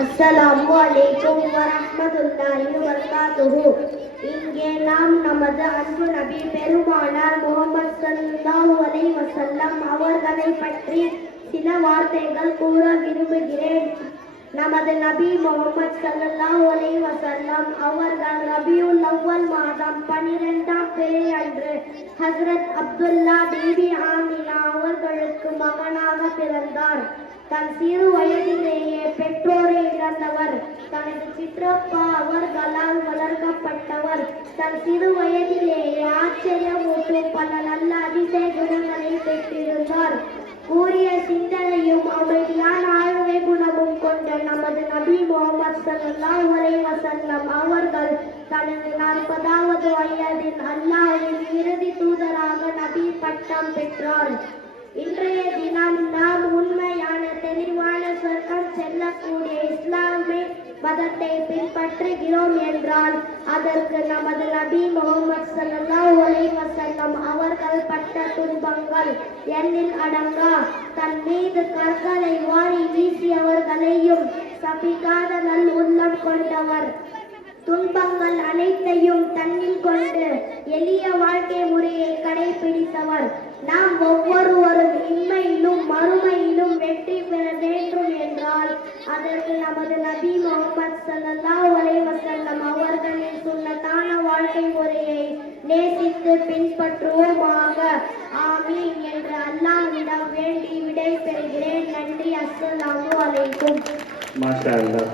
அஸ்ஸலாமு அலைக்கும் வரஹ்மத்துல்லாஹி வபரகாத்துஹு. இங்கே நாம் நமது அன்பு நபி பெருமானார் முஹம்மது ஸல்லல்லாஹு அலைஹி வஸல்லம் அவர்களை பற்றி சில வார்த்தைகள் கூற விரும்புகிறேன். நமது நபி முஹம்மது ஸல்லல்லாஹு அலைஹி வஸல்லம் அவர்கள் ரபியுல் அவ்வல் மாதம் 12ஆம் பிறை அன்று ஹஜ்ரத் அப்துல்லா பீபி ஆமினா அவர்களுக்கு மகனாக பிறந்தார். தன் சிறு வயதிலேயே பெற்றோரை இழந்தவர். தனது சிற்றப்பா அவர்களால் வளர்க்கப்பட்டவர். தன் சிறு வயதிலேயே ஆச்சரியமூட்டும் பல நல்ல அதிசய குணங்களை பெற்றிருந்தார். கூறிய சிந்தனையும் அமைதியான ஆழ்வை குணமும் கொண்ட நமது நபி முஹம்மது ஸல்லல்லாஹு அலைஹி வஸல்லம் அவர்கள் தனது 40வது வயதில் அல்லாஹ்வின் இறுதி தூதராக நபி பட்டம் பெற்றார். இன்றைய தினம் நாம் உண்மையான தெளிவான சொர்க்கம் செல்லக்கூடிய இஸ்லாமிய மதத்தை பின்பற்றுகிறோம் என்றால் அதற்கு நமது நபி முஹம்மது ஸல்லல்லாஹு அலைஹி வஸல்லம் அவர்கள் பட்ட துன்பங்கள் எண்ணில் அடங்கா. தன் மீது கற்களை வாரி வீசியவர்களையும் சபிக்காத நல் உள்ளம் கொண்டவர். துன்பங்கள் அனைத்தையும் தன்னில் கொண்டு எளிய வாழ்க்கை முறையை கடைபிடித்தவர். நாம் ஒவ்வொருவரும் இம்மையிலும் மறுமையிலும் வெற்றி பெற வேண்டும் என்றால் அதற்கு நமது நபி முஹம்மது ஸல்லல்லாஹு அலைஹி வஸல்லம் அவர்களின் சுன்னத்தான வாழ்க்கை முறையை நேசித்து பின்பற்றுவோமாக. ஆமீன் என்று அல்லாஹ்விடம் வேண்டி விடை பெறுகிறேன். நன்றி. அஸ்ஸலாமு அலைக்கும். மாஷா அல்லாஹ்.